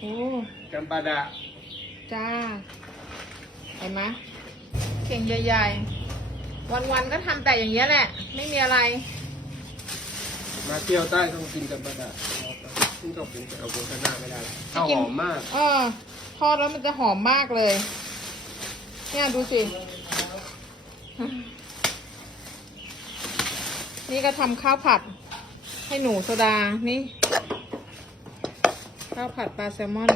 โอ้จำปาดะจ้า เห็นไหมเข่งใหญ่ๆ วันๆก็ทำแต่อย่างเงี้ยแหละ ไม่มีอะไร มาเที่ยวใต้ต้องกินจำปาดะซึ่งก็เป็นเอาโฆษณาไม่ได้ข้าวหอมมาก เออทอดแล้วมันจะหอมมากเลย เนี่ยดูสิ นี่ก็ทำข้าวผัด ให้หนูโซดา นี่ ข้าวผัดปลาแซลมอน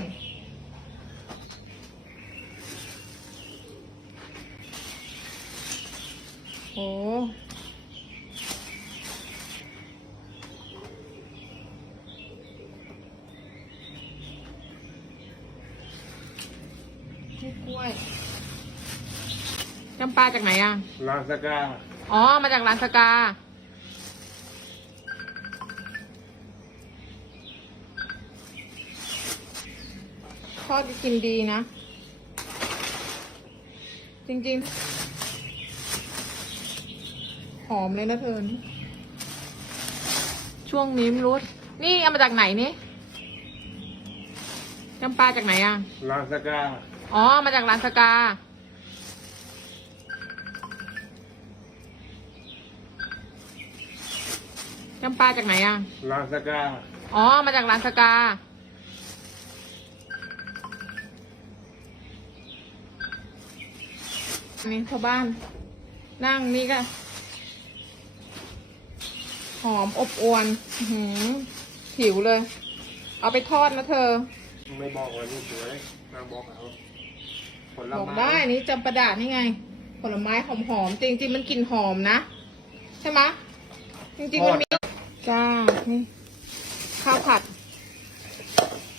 โอ้นี่กล้วยจำปาจากไหนอะ ลาสกา อ๋อ มาจากร้านสกา ทอดกินดีนะ จริงๆ หอมเลยนะเธอนี่ช่วงนี้ไม่รู้นี่เอามาจากไหนนี่จำปาจากไหนอะ ลาสกาอ๋อ มาจากร้านสกาจำปาจากไหนอะ ลาสกาอ๋อ มาจากร้านสกา นี่ชาวบ้าน นั่งนี่ก็ หอมอบอวนอื้อหือหิวเลย เอาไปทอดนะเธอ ไม่บอกว่านี่สวยมาบอกเอาผลบอกไม้ได้นี่จำประดาษนี่ไง ผลไม้หอมๆจริงๆมันกลิ่นหอมนะ ใช่ไหมะจริงๆมันมีจ้านี่ข้าวผัด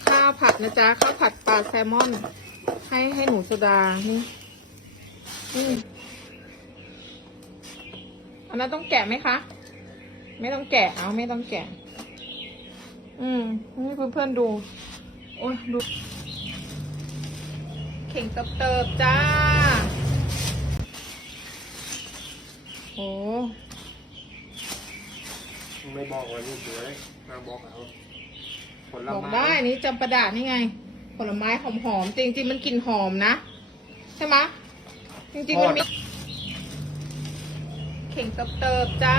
ข้าวผัดนะจ๊ะข้าวผัดปลาแซลมอน ให้ให้หนูโซดานี่ นี่อันนั้นต้องแกะไหมคะ ไม่ต้องแกะ เอาไม่ต้องแกะ อืมให้เพื่อนๆดู โอ้ยดู เข่งเติบๆจ้า โอ้ไม่บอกว่านี่สวยมาบอกเอาผลบอกไม้ได้นี่จำประดาษนี่ไง ผลไม้หอมๆจริงๆมันกลิ่นหอมนะ ใช่ไหมะ จริงๆมันมีเข่งเติบๆจ้า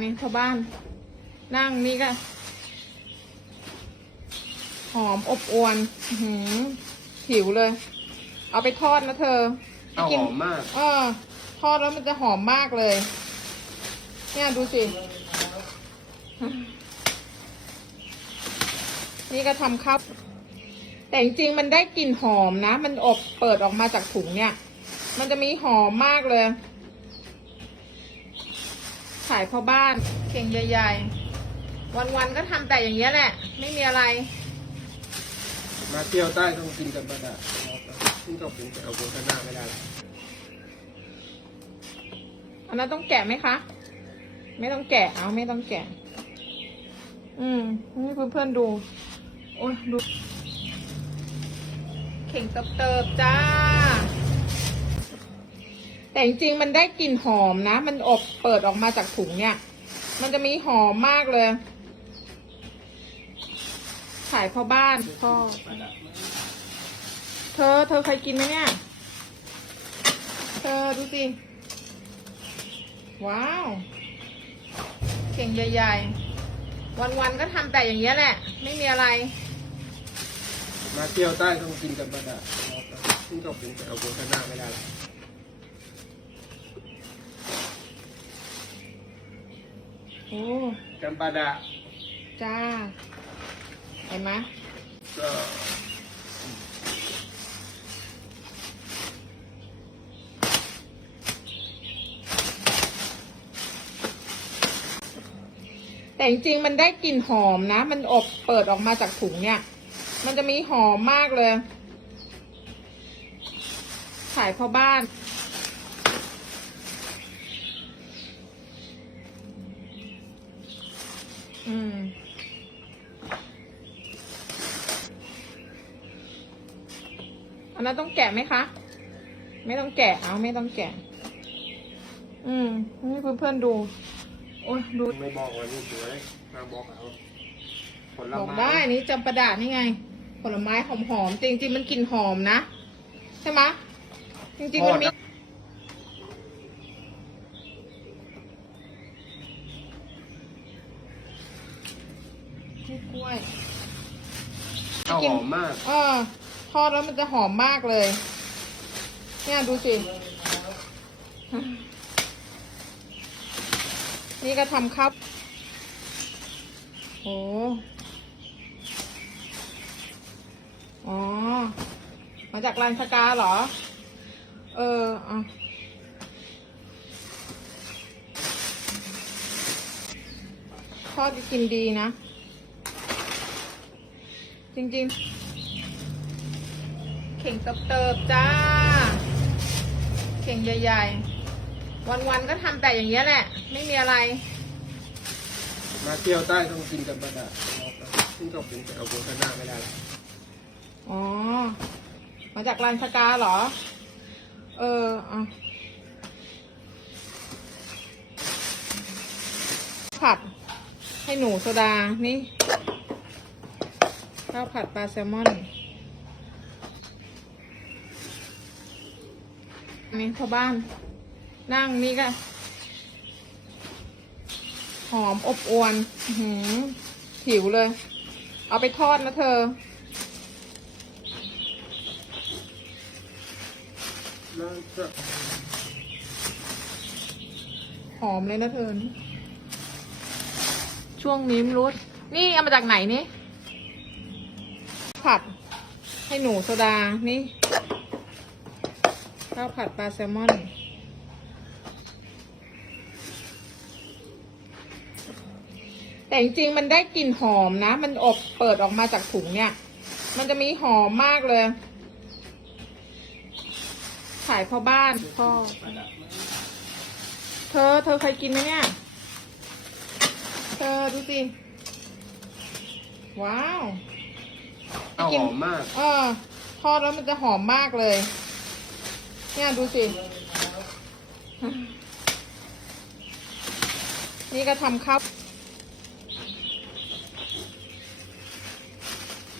นี่ชาวบ้าน นั่งนี่ก็หอมอบอวนอื้อหือหิวเลย เอาไปทอดนะเธอข้าวหอมมาก เออ ทอดแล้วมันจะหอมมากเลย เนี่ยดูสิ นี่ก็ทำข้าว แต่จริงๆมันได้กลิ่นหอมนะ มันอบเปิดออกมาจากถุงเนี่ย มันจะมีหอมมากเลย ขายพ่อบ้านเข่งใหญ่ๆ วันๆก็ทำแต่อย่างเงี้ยแหละ ไม่มีอะไร มาเที่ยวใต้ต้องกินจำปาดะซึ่งก็เป็นเอาโฆษณาไม่ได้อันนั้นต้องแกะไหมคะ ไม่ต้องแกะ เอาไม่ต้องแกะ อืมให้เพื่อนๆดู โอ้ยดู เข่งเติบๆจ้า แต่จริงๆมันได้กลิ่นหอมนะ มันอบเปิดออกมาจากถุงเนี่ย มันจะมีหอมมากเลย ขายพ่อบ้านพ่อเธอ เธอเคยกินไหมเนี่ย เธอดูสิ ว้าว เข่งใหญ่ๆ วันๆก็ทำแต่อย่างเงี้ยแหละ ไม่มีอะไร มาเที่ยวใต้ต้องกินจำปาดะซึ่งก็เป็นเอาโฆษณาไม่ได้โอ้จำปาดะจ้า เห็นไหมก็แต่จริงๆมันได้กลิ่นหอมนะ มันอบเปิดออกมาจากถุงเนี่ย มันจะมีหอมมากเลย ขายพ่อบ้าน อืม อันนั้นต้องแกะไหมคะ ไม่ต้องแกะ เอาไม่ต้องแกะ อืม ให้เพื่อนๆดู โอ้ยดู ไม่บอกว่านี่สวยมาบอกเอาผผลบอกไม้ ได้นี่จำปาดานี่ไง ผลไม้หอมๆจริงๆมันกลิ่นหอมนะ ใช่ไหมจริงๆมันมี นี่กล้วยเอาหอมมาก เออทอดแล้วมันจะหอมมากเลย เนี่ยดูสิ นี่ก็ทำครับ โอ้อ๋อ มาจากลานสกาเหรอ เอออะทอดกินดีนะ จริงๆ เข่งเติบๆจ้า เข่งใหญ่ๆ วันๆ ก็ทำแต่อย่างเงี้ยแหละ ไม่มีอะไร มาเที่ยวใต้ต้องกินจำปาดะซึ่งก็เป็นแต่เอาโฆษณาไม่ได้อ๋อ มาจากลานสกาเหรอ เอออะผัด ให้หนูโซดา นี่ ข้าวผัดปลาแซลมอน นี่พ่อบ้าน นั่งนี่ก็หอมอบอวน หือหิวเลย เอาไปทอดนะเธอ แล้วก็หอมเลยนะเธอนช่วงนี้ไม่รู้นี่เอามาจากไหนนี่ ผัด ให้หนูโซดา นี่ข้าวผัดปลาแซลมอนแต่จริงๆมันได้กลิ่นหอมนะ มันอบเปิดออกมาจากถุงเนี่ย มันจะมีหอมมากเลย ขายพ่อบ้านพ่อเธอ เธอเคยกินไหมเนี่ย เธอดูสิ ว้าวเอาหอมมาก เออ ทอดแล้วมันจะหอมมากเลย เนี่ยดูสิ นี่ก็ทำครับ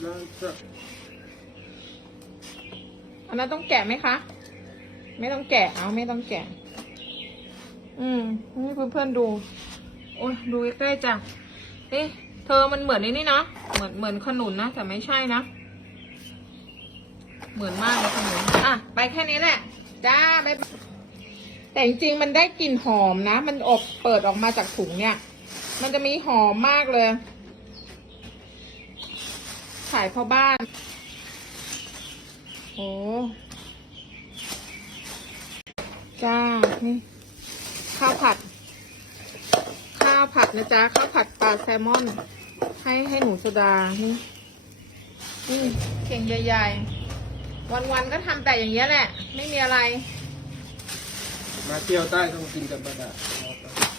แล้วก็อันนั้นต้องแกะไหมคะ ไม่ต้องแกะเอาไม่ต้องแกะ อืมให้เพื่อนๆดู โอ้ยดูใกล้ๆจังเอ๊ะเธอมันเหมือนไอ้นี่เนาะเหมือนเหมือนขนุนนะแต่ไม่ใช่นะ เหมือนมากเลยขนุนอะไปแค่นี้แหละจ้าไปแต่จริงๆมันได้กลิ่นหอมนะ มันอบเปิดออกมาจากถุงเนี่ย มันจะมีหอมมากเลย ขายพ่อบ้าน โอ้ จ้า นี่ ข้าวผัด ข้าวผัดนะจ๊ะ ข้าวผัดปลาแซลมอน ให้ให้หนูโซดา นี่ นี่เข่งใหญ่ๆ วันๆ ก็ทำแต่อย่างเงี้ยแหละ ไม่มีอะไร มาเที่ยวใต้ต้องกินจำปาดะ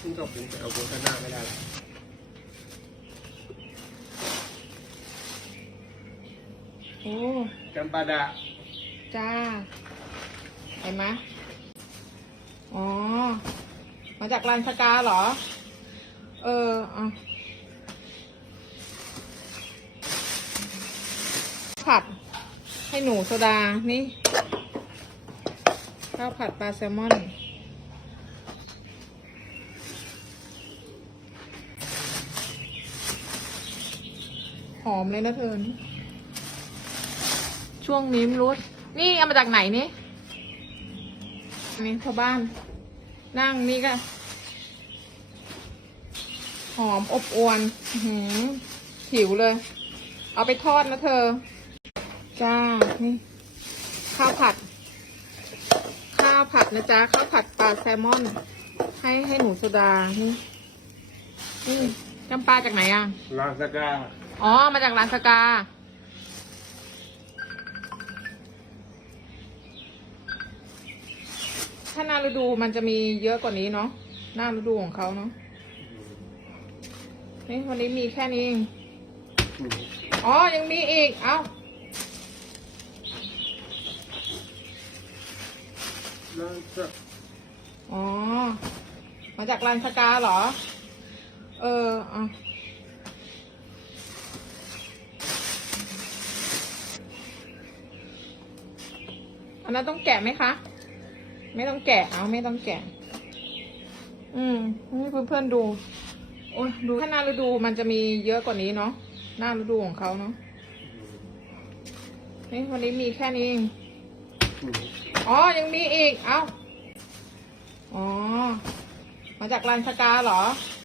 ซึ่งก็เป็นแต่เอาโฆษณาไม่ได้โอ้จำปาดะจ้าเห็นไหม อ๋อ มาจากลานสกาเหรอ เอออะผัด ให้หนูโซดา นี่ ข้าวผัดปลาแซลมอนหอมเลยนะเธอ ช่วงนี้มรู้นี่เอามาจากไหนนี่ นี่พ่อบ้าน นั่งนี่ก็ หอมอบอวนอื้อหือหิวเลย เอาไปทอดนะเธอ จ้า นี่ ข้าวผัด ข้าวผัดนะจ๊ะ ข้าวผัดปลาแซลมอน ให้ให้หนูโซดา นี่นี่จำปลาจากไหนอะลาสกา อ๋อ มาจากร้านสกา ถ้าหน้าฤดูมันจะมีเยอะกว่านี้เนาะหน้าฤดูของเขาเนาะนี่วันนี้มีแค่นี้เองอ๋อ ยังมีอีก เอาอ๋อ มาจากลานสกาเหรอ เอออันนั้นต้องแกะไหมคะ ไม่ต้องแกะเอาไม่ต้องแกะ อืมนี่เพื่อนๆดูโอ้ยดูถ้าหน้าฤดูมันจะมีเยอะกว่านี้เนาะหน้าฤดูของเขาเนาะนี่วันนี้มีแค่นี้เองอ๋อยังมีอีก เอ้า อ๋อ มาจากลานสกาเหรอ